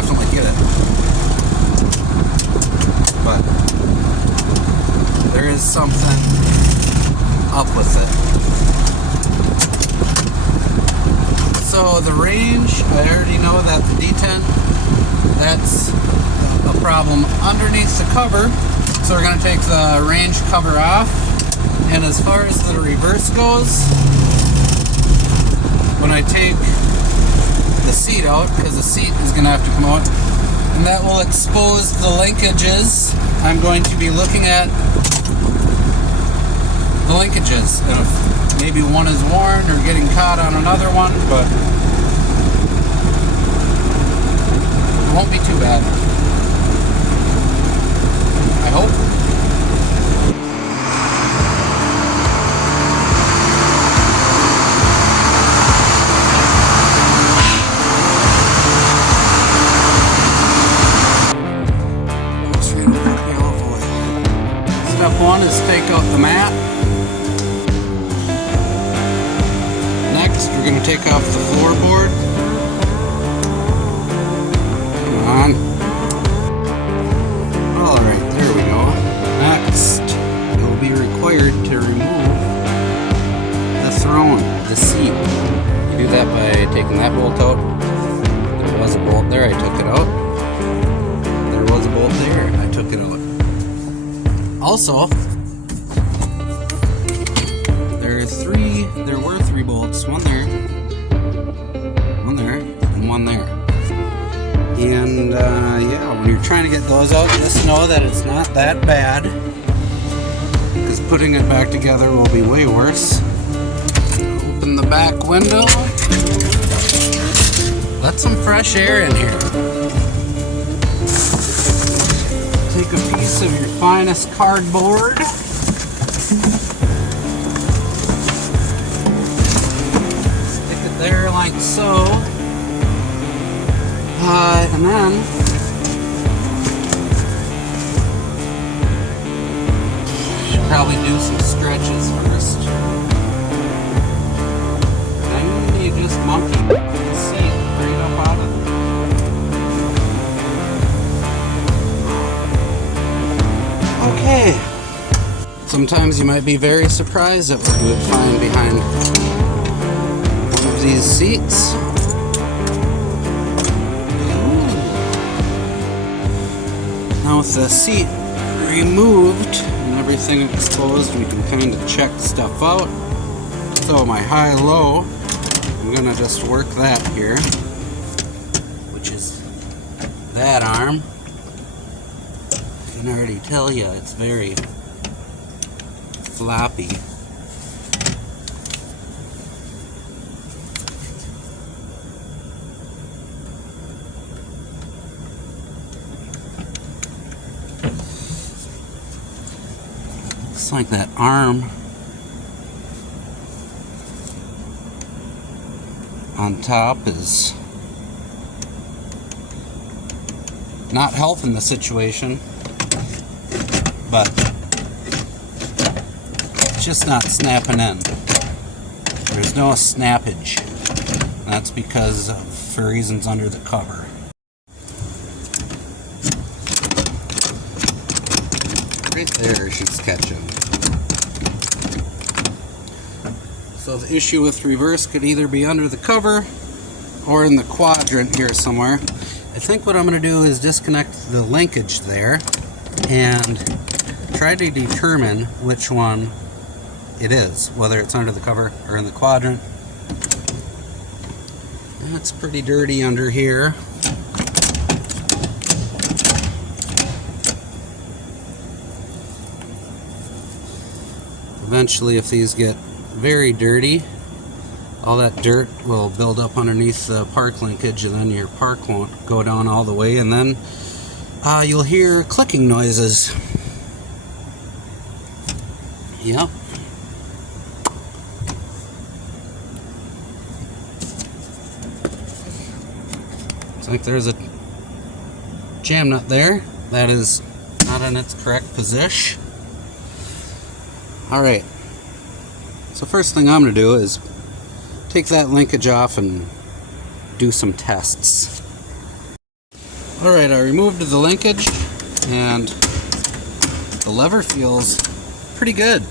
definitely get it. But there is something up with it. So the range, I already know that the detent, that's a problem underneath the cover. So we're going to take the range cover off. And as far as the reverse goes, when I take the seat out, because the seat is going to have to come out, and that will expose the linkages. I'm going to be looking at the linkages, and if maybe one is worn or getting caught on another one, but it won't be too bad. I hope. Step one is take out the mat. Next, we're going to take off the floorboard. Come on. Alright, there we go. Next, it will be required to remove the throne, the seat. You do that by taking that bolt out. There was a bolt there, I took it out. There was a bolt there, I took it out. Also, there were three bolts, one there, and one there. And yeah, when you're trying to get those out, just know that it's not that bad, because putting it back together will be way worse. Open the back window, let some fresh air in here. Take a piece of your finest cardboard. Stick it there like so. And then should probably do some stretches first. Then you just monkey the seat right up out of it. Okay. Sometimes you might be very surprised at what you would find behind one of these seats. Now with the seat removed and everything exposed, we can kind of check stuff out. So my high-low, I'm going to just work that here, which is that arm. I can already tell you it's very floppy. Looks like that arm on top is not helping the situation. But it's just not snapping in. There's no snappage. That's because of, for reasons under the cover. Right there, she's catching. So the issue with reverse could either be under the cover or in the quadrant here somewhere. I think what I'm going to do is disconnect the linkage there and try to determine which one it is, whether it's under the cover or in the quadrant. It's pretty dirty under here. Eventually, if these get very dirty, all that dirt will build up underneath the park linkage, and then your park won't go down all the way, and then you'll hear clicking noises. Yep. Looks like there's a jam nut there. That is not in its correct position. Alright. So first thing I'm going to do is take that linkage off and do some tests. Alright, I removed the linkage and the lever feels pretty good.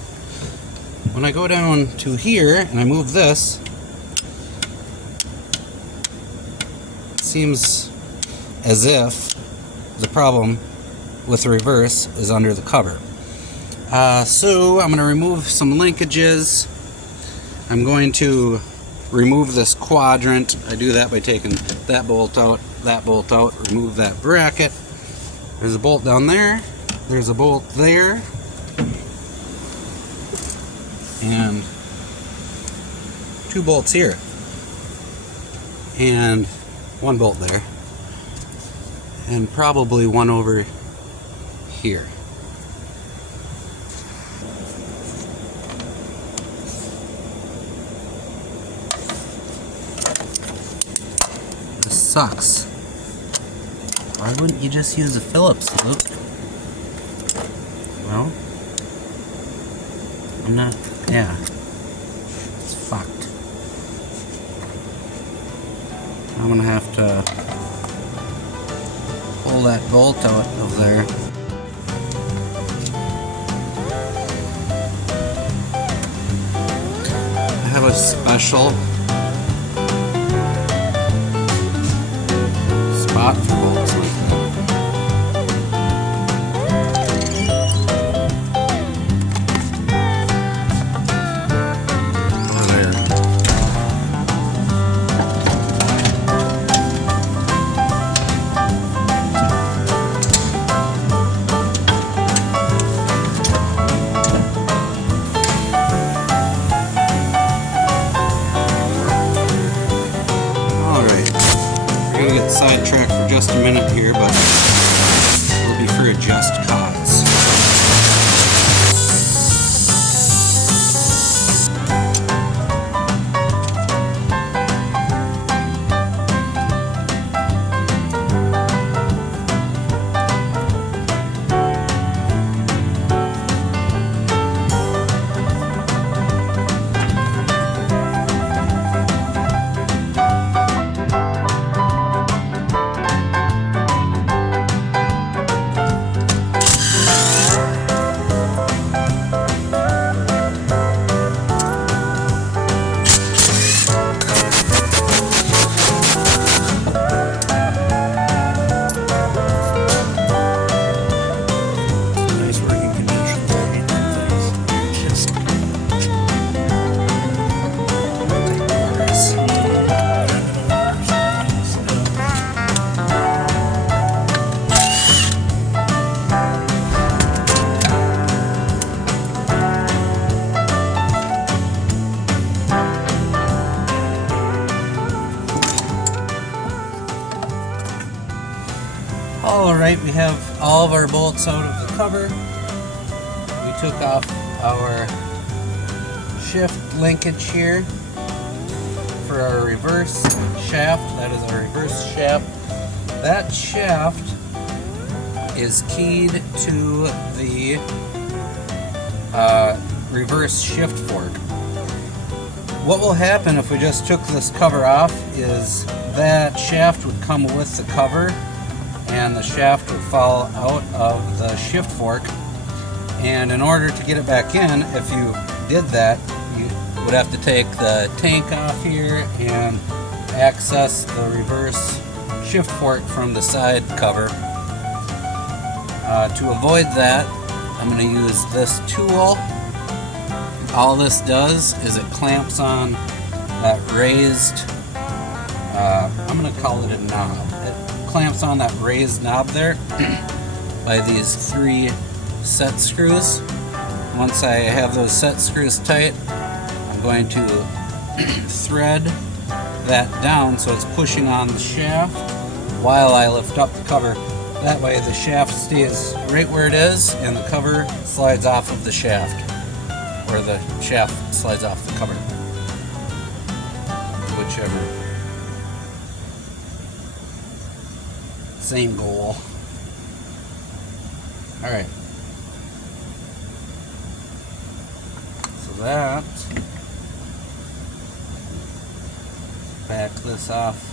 When I go down to here and I move this, it seems as if the problem with the reverse is under the cover. So I'm going to remove some linkages. I'm going to remove this quadrant. I do that by taking that bolt out, remove that bracket. There's a bolt down there, there's a bolt there, and 2 bolts here, and 1 bolt there, and probably 1 over here. This sucks. Why wouldn't you just use a Phillips loop? Well, I'm not, yeah, it's fucked. I'm gonna have to pull that bolt out of there. I have a special spot for bolts like that. Oh, there. We're gonna get sidetracked for just a minute here, but it'll be for a just cause. Alright, we have all of our bolts out of the cover. We took off our shift linkage here for our reverse shaft. That is our reverse shaft. That shaft is keyed to the reverse shift fork. What will happen if we just took this cover off is that shaft would come with the cover and the shaft would fall out of the shift fork, and in order to get it back in, if you did that, you would have to take the tank off here and access the reverse shift fork from the side cover. To avoid that, I'm going to use this tool. All this does is it clamps on that raised, I'm going to call it a knob. Clamps on that raised knob there by these 3 set screws. Once I have those set screws tight, I'm going to thread that down so it's pushing on the shaft while I lift up the cover. That way the shaft stays right where it is and the cover slides off of the shaft, or the shaft slides off the cover, whichever. Same goal. Alright. So that, back this off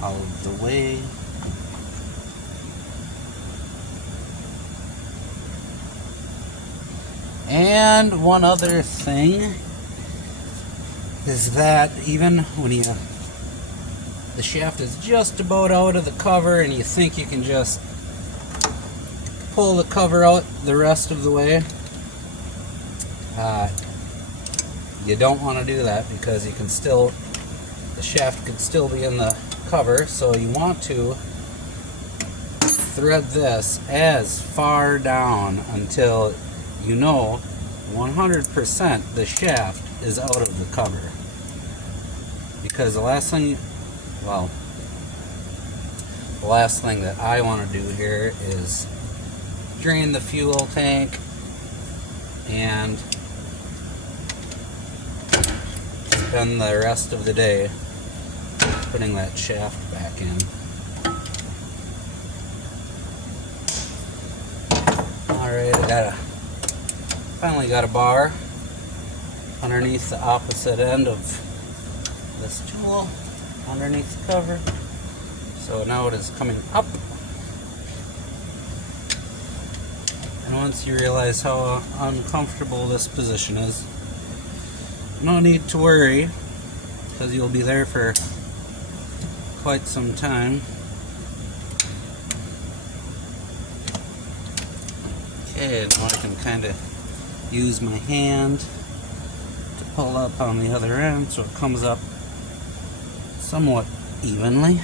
out of the way. And one other thing is that even when the shaft is just about out of the cover and you think you can just pull the cover out the rest of the way, you don't want to do that because the shaft can still be in the cover, so you want to thread this as far down until you know 100% the shaft is out of the cover. Because the last thing that I want to do here is drain the fuel tank and spend the rest of the day putting that shaft back in. Alright, I finally got a bar underneath the opposite end of this tool, underneath the cover. So now it is coming up. And once you realize how uncomfortable this position is, no need to worry, because you'll be there for quite some time. Okay, now I can kind of use my hand to pull up on the other end so it comes up somewhat evenly.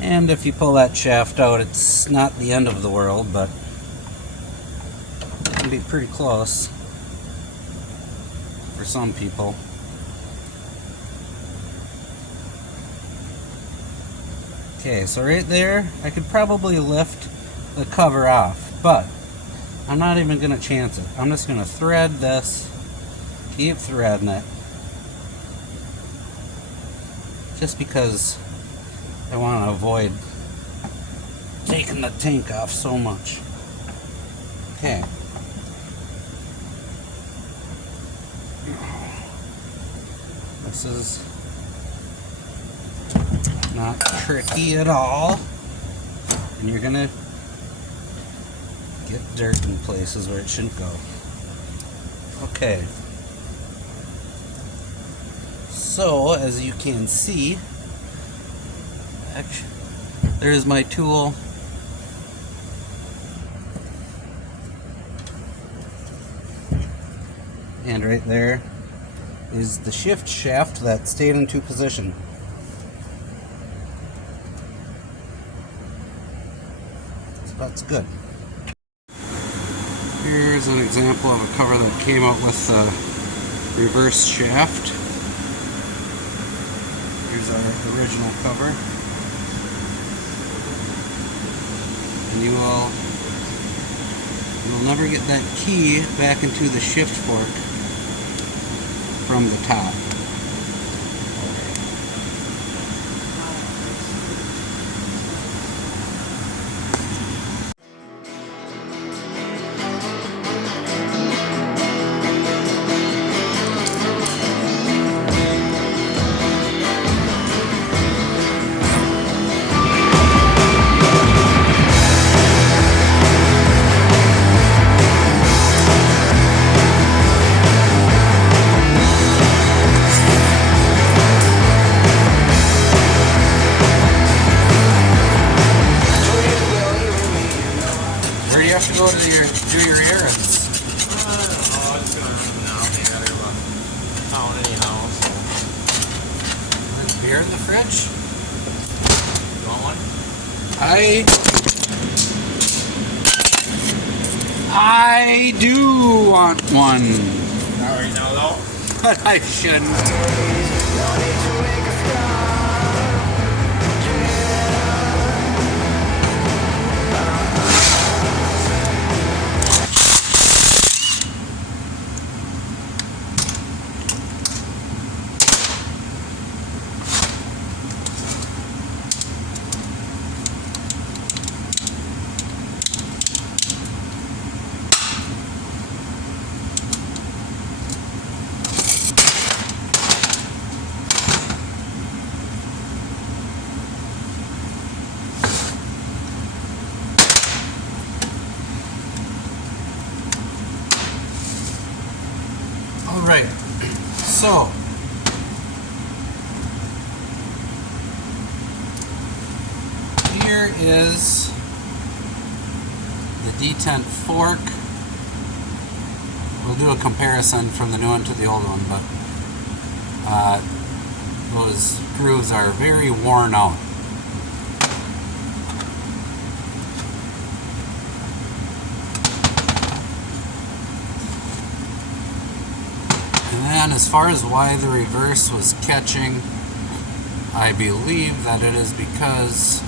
And if you pull that shaft out, it's not the end of the world, but it can be pretty close for some people. Okay, so right there, I could probably lift the cover off, but I'm not even going to chance it. I'm just going to thread this, keep threading it, just because I want to avoid taking the tank off so much. Okay. This is not tricky at all. And you're going to get dirt in places where it shouldn't go. Okay. So, as you can see, there's my tool. And right there is the shift shaft that stayed in position. So that's good. Here's an example of a cover that came out with the reverse shaft. Here's our original cover. And you'll never get that key back into the shift fork from the top. You have to go to do your errands. I don't know, it's gonna run now. Maybe I gotta go to town anyhow, so. There's beer in the fridge? You want one? I do want one. Not right now though. But I shouldn't. Alright, so here is the detent fork. We'll do a comparison from the new one to the old one, but those grooves are very worn out. And then as far as why the reverse was catching, I believe that it is because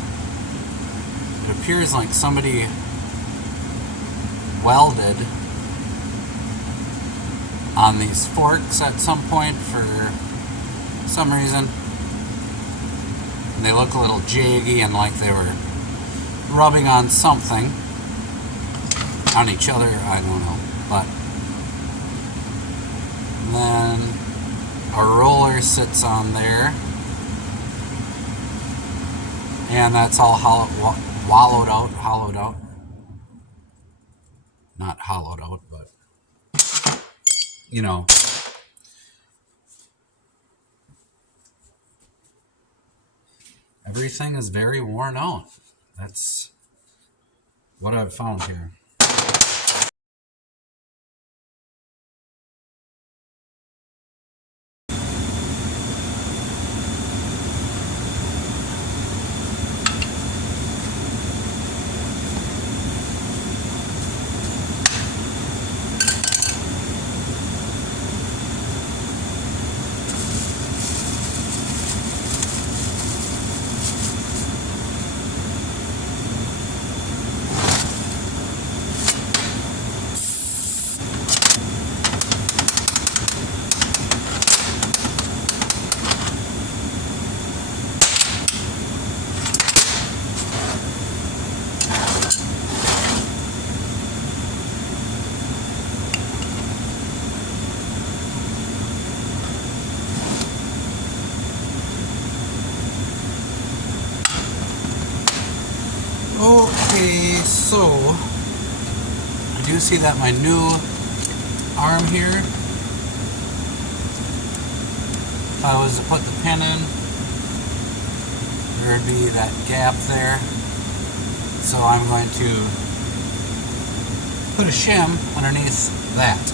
it appears like somebody welded on these forks at some point for some reason. And they look a little jaggy and like they were rubbing on something, on each other, I don't know. But then a roller sits on there, and that's all hollowed out. Not hollowed out, but you know. Everything is very worn out. That's what I've found here. Okay, so I do see that my new arm here, if I was to put the pin in, there would be that gap there. So I'm going to put a shim underneath that.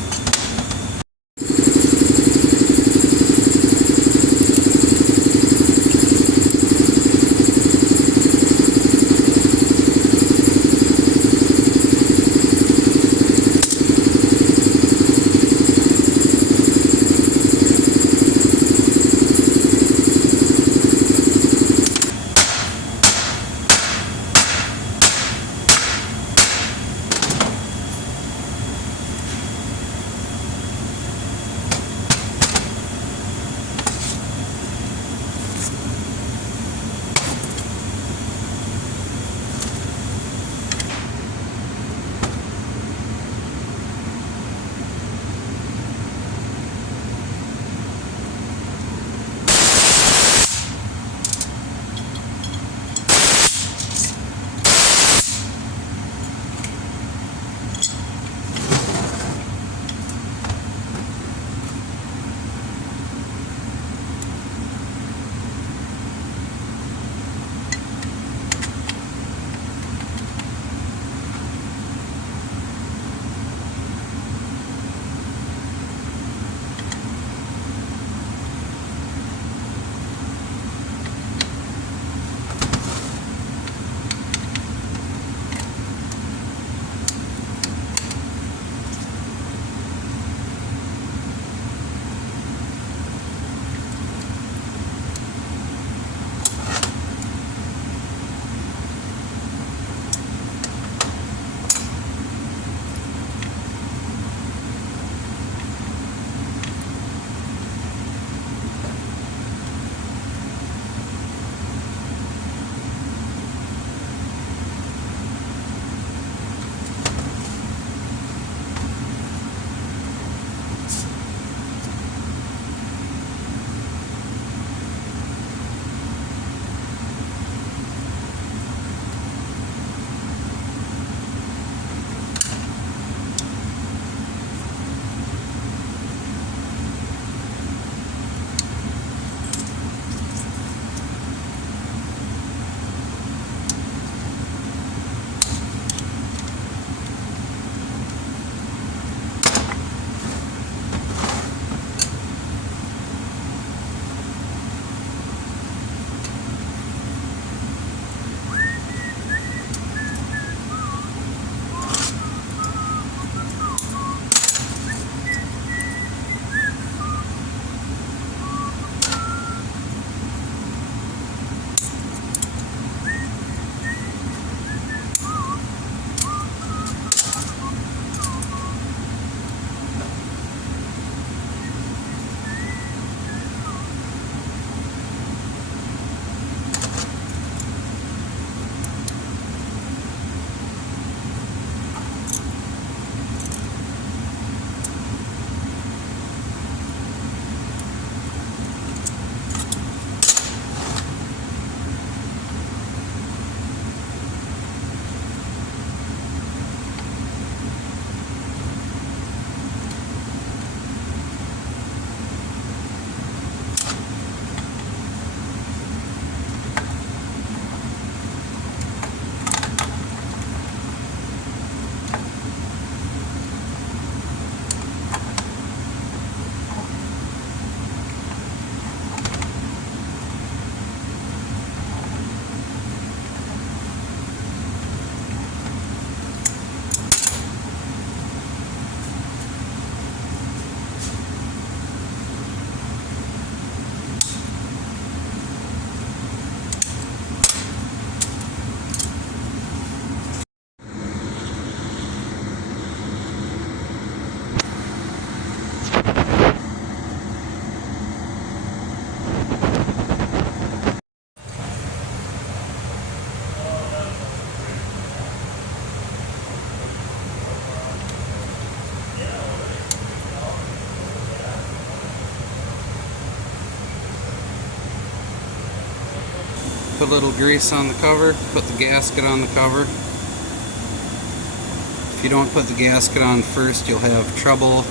Put a little grease on the cover, put the gasket on the cover. If you don't put the gasket on first, you'll have trouble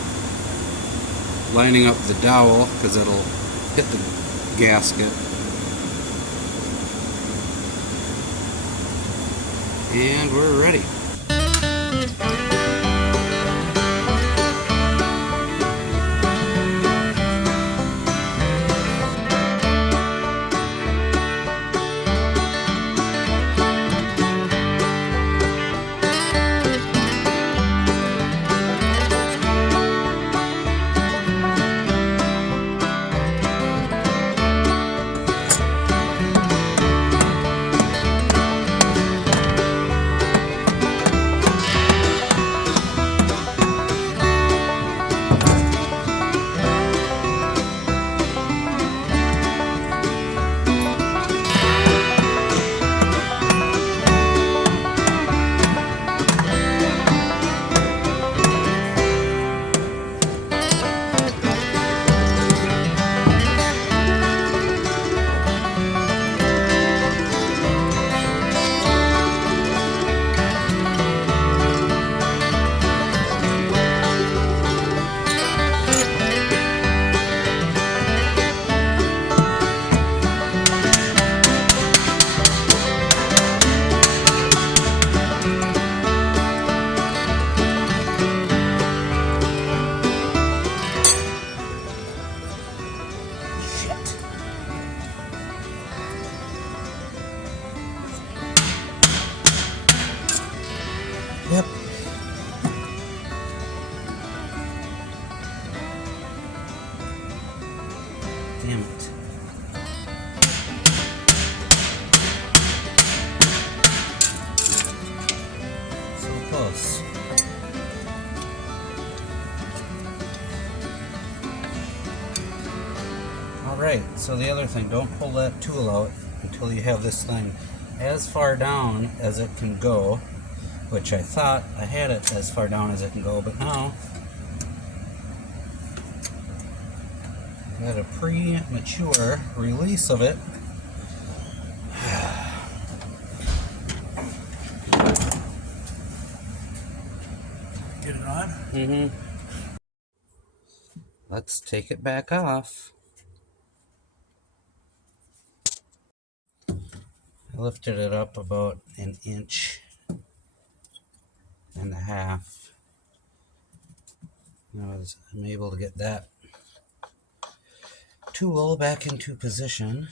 lining up the dowel because it'll hit the gasket. And we're ready. Yep. Damn it. So close. Alright, so the other thing, don't pull that tool out until you have this thing as far down as it can go, which I thought I had it as far down as it can go, but now I had a premature release of it. Get it on? Mm-hmm. Let's take it back off. I lifted it up about 1.5 inches. Now I'm able to get that tool back into position.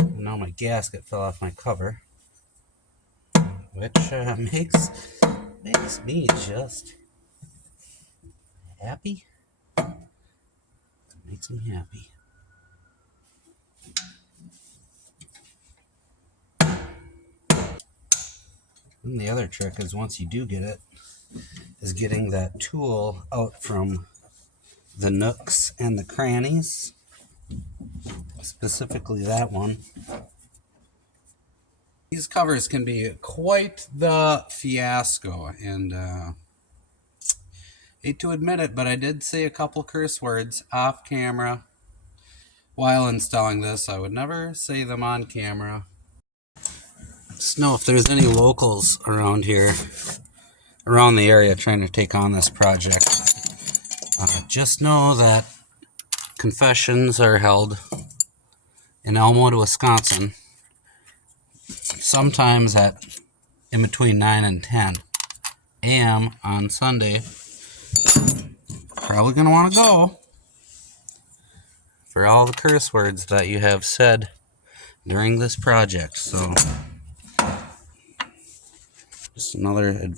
Now my gasket fell off my cover, which makes me just happy. Makes me happy. And the other trick is, once you do get it, is getting that tool out from the nooks and the crannies, specifically that one. These covers can be quite the fiasco, and hate to admit it, but I did say a couple curse words off camera while installing this. I would never say them on camera. Just know if there's any locals around here, around the area, trying to take on this project, just know that confessions are held in Elmwood, Wisconsin, sometimes at in between 9 and 10 a.m. on Sunday. Probably going to want to go for all the curse words that you have said during this project. So, just another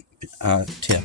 tip.